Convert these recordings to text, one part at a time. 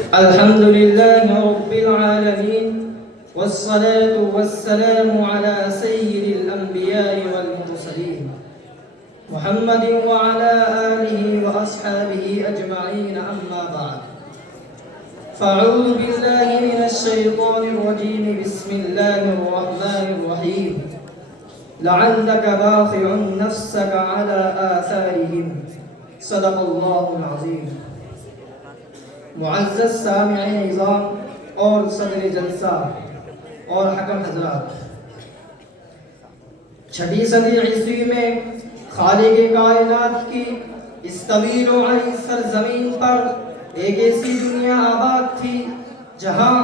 الحمد لله رب العالمين والصلاة والسلام على سيد الأنبياء والمرسلين محمد وعلى آله وأصحابه أجمعين أما بعد فأعوذ بالله من الشيطان الرجيم بسم الله الرحمن الرحيم لعلك باخع نفسك على آثارهم صدق الله العظيم. معزز سامعین نظام اور صدر جلسہ اور حکم حضرات، 6 صدی عیسوی میں خالق کائنات کی اس طویل و عریض سرزمین پر ایک ایسی دنیا آباد تھی جہاں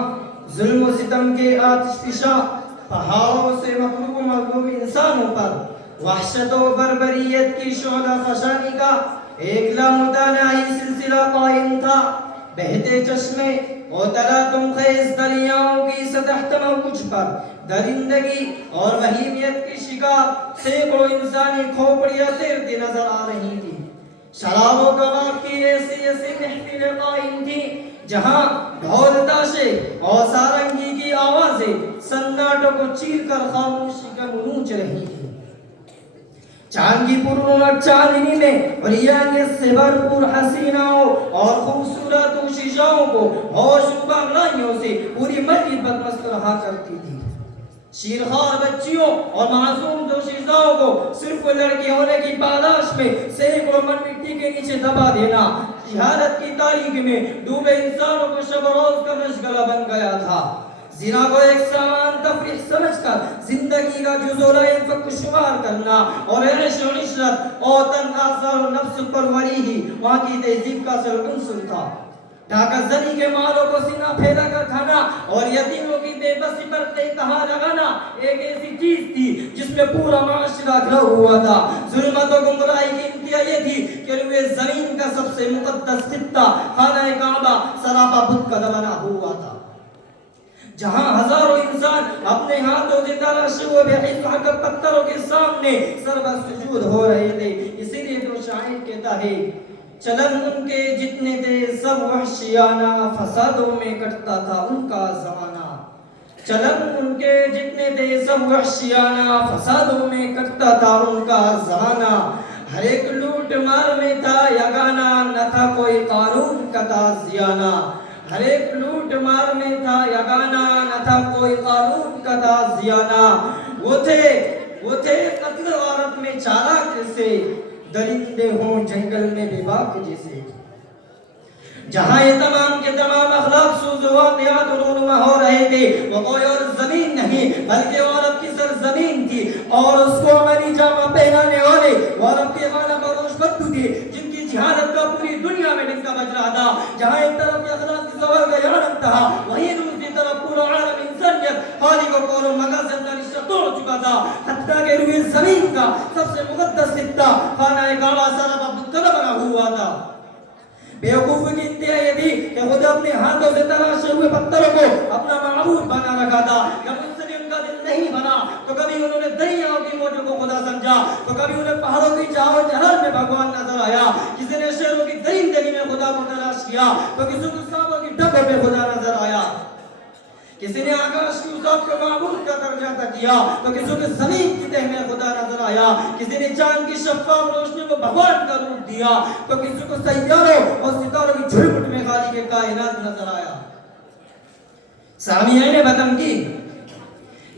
ظلم و ستم کے آتش فشاں پہاڑوں سے مغلوب و مغلوب انسانوں پر وحشت و بربریت کی شعلہ فشانی کا ایک لامتناہی سلسلہ قائم تھا. بہتے چشمے اور تلاطم خیز دریاؤں کی سطح تموج پر درندگی اور بہیمیت کی شکار سینکڑوں انسانی کھوپڑیاں تیرتی نظر آ رہی تھی. شراب و کباب کی ایسی محفلیں قائم تھی جہاں ڈھول تاشے اور سارنگی کی آوازیں سناٹوں کو چیر کر خاموشی کا منوچ رہی تھی. چاند کی پرنور چاندنی میں ریانیت سے بھرپور حسیناؤں اور خوبصورت شیشاؤں کو ہوش و بانگلائیوں سے پوری مسجد بدمست رہا کرتی تھی. شیرخوار بچیوں اور معصوم دوشیزاؤں کو صرف لڑکی ہونے کی پاداش میں سینکڑوں من مٹی کے نیچے دبا دینا جہالت کی تاریخ میں ڈوبے انسانوں کو شب و روز کا مشغلہ بن گیا تھا. زنا کو ایک سامان تفریح سمجھ کر زندگی کا جزو فک شمار کرنا اور عیش و عشرت اور تن آثار و نفس پروری ہی وہاں کی تہذیب کا سر عنصر تھا. ڈھاکہ زنی کے مالوں کو سینہ پھیلا کر کھانا اور یتیموں کی بے بسی پر تہا لگانا ایک ایسی چیز تھی جس میں پورا معاشرہ گھرا ہوا تھا. ظلمت و گمراہی کی انتہا یہ تھی کہ روئے زمین کا سب سے مقدس خطہ خانہ کعبہ سراپا بت کا بنا ہوا تھا جہاں ہزاروں انسان اپنے ہاتھوں سے تراشے ہوئے بے حس پتھروں کے سامنے سربہ سجود ہو رہے تھے. اسی لیے تو شاعر کہتا ہے چلن ان کے جتنے تھے سب وحشیانہ فسادوں میں کٹتا تھا ان کا زمانہ. چلن ان کے جتنے تھے سب وحشیانہ فسادوں میں کٹتا تھا ان کا زمانہ. ہر ایک لوٹ مار میں تھا یگانہ نہ تھا کوئی قانون کا تازیانہ. ہر ایک لوٹ مار میں تھا یگانہ نہ تھا کوئی قانون کا تازیانہ. وہ تھے قتل غارت میں چالاک جیسے درندے ہوں جنگل میں بے باک جیسے. جہاں یہ تمام کے تمام اخلاق سوز واقعات رونما ہو رہے تھے وہ کوئی اور زمین نہیں بلکہ عورت کی سرزمین تھی اور اس کو عملی جامہ پہنانے والے عورت کے غالب اور روشبتو تھے جن کی جہالت کا پوری دنیا میں ڈنکا بج رہا تھا. جہاں ایک طرف کے اخلاق کی زوال کا یعنی تھا وہیں دوسری طرف پورا عالم انسانیت خالق و قول و مگا سے اندر رشتہ توڑ چکا تھا. حتیٰ کہ روئے زمین کا سب سے مقدس خطہ خانہ کعبہ سراپا بت کا بنا ہوا تھا. بیوقوفی کی انتہا یہ تھی کہ خود اپنے ہاتھوں سے تراشے ہوئے پتھروں کو اپنا معبود بنا رکھا تھا. جب ان سے بھی ان کا دل نہیں بنا تو کبھی انہوں نے دریاؤں کی موجوں کو خدا سمجھا تو کبھی انہیں پہاڑوں کی چاہو چہل میں بھگوان نظر آیا. کسی نے شیروں کی درندگی میں خدا کو تلاش کیا تو کسی کو سانپوں کی ڈبوں میں خدا نظر آیا. کسی نے آکاش کی ذات کو معبود کا درجہ عطا کیا تو کسی کو زمین کی تہ میں خدا نظر آیا. کسی نے چاند کی شفاف روشنی کو بھگوان کا روپ دیا تو کسی کو سیاروں اور ستاروں کی جھلمٹ میں خالق کائنات نظر آیا. سامعین وطن کی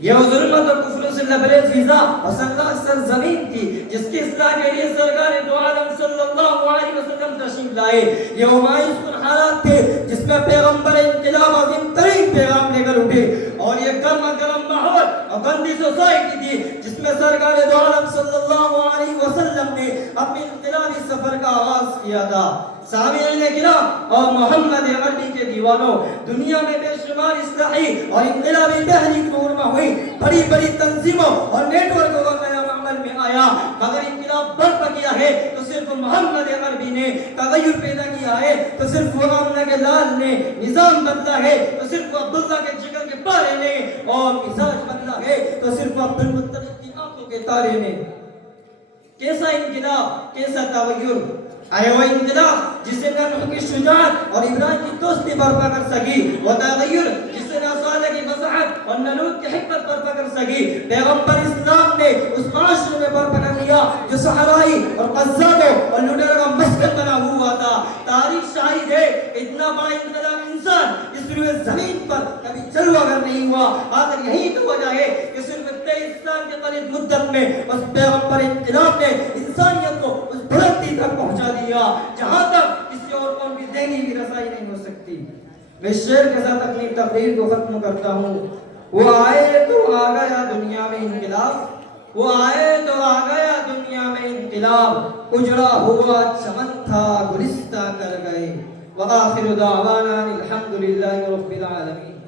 یہ ظلمت و کفر سے لبریز فضا اور سنگلاس سرزمین تھی جس کی اصلاح کے لیے سرکار دو عالم صلی اللہ علیہ وسلم تشریف لائے. یہ ممائز کن حالات تھے جس میں پیغمبر انقلاب عظیم ترین پیغام لے کر اٹھے اور یہ گرما گرم ماحول اور گندی سوسائٹی تھی جس میں سرکار دو عالم صلی اللہ علیہ وسلم نے اپنی انقلابی سفر کا آغاز کیا تھا. سامعین کرام اور محمد عربی کے دیوانوں، دنیا میں بے شمار اصلاحی اور انقلابی تحریک رونما ہوئی، بڑی بڑی تنظیموں اور نیٹ ورکوں کا قیام عمل میں آیا، مگر انقلاب برپا کیا ہے تو صرف محمد عربی نے. تغیر پیدا کیا ہے تو صرف غلام کے لال نے. نظام بدلا ہے تو صرف عبداللہ کے جگر کے پارے نے. اور مزاج بدلا ہے تو صرف عبد المطلب کی آنکھوں کے تارے نے. کیسا انقلاب، کیسا تغیر! آئے وہ انقلاب جسے نوح کی شجاعت اور ابراہیم کی دوستی برپا کر سکی، وہ تغیر جس نے صالح کی مصلحت اور لوط کی حکمت برپا کر سکی۔ پیغمبر اسلام نے اس معاشرے میں برپا کر دیا جو صحرائی اور قذابوں اور لٹیروں کا مسکن بنا ہوا تھا۔ تاریخ شاہد ہے اتنا بڑا انقلاب انسان اس روئے زمین پر کبھی جلوہ گر نہیں ہوا۔ آخر یہی تو وجہ ہے کہ صرف 23 سال کے قریب مدت میں اس پیغمبر انقلاب نے انسانیت کو اس بلندی تک پہنچا دیا جہاں تک کسی اور قوم کی ذہنی بھی رسائی نہیں ہو سکتی۔ میں اس شعر کے ساتھ اپنی تقریر کو ختم کرتا ہوں۔ وہ آئے تو آ گیا دنیا میں انقلاب، وہ آئے تو آ گیا دنیا میں انقلاب، اجڑا ہوا چمن تھا گلستہ کر گئے، وآخر دعوانا الحمدللہ رب العالمین۔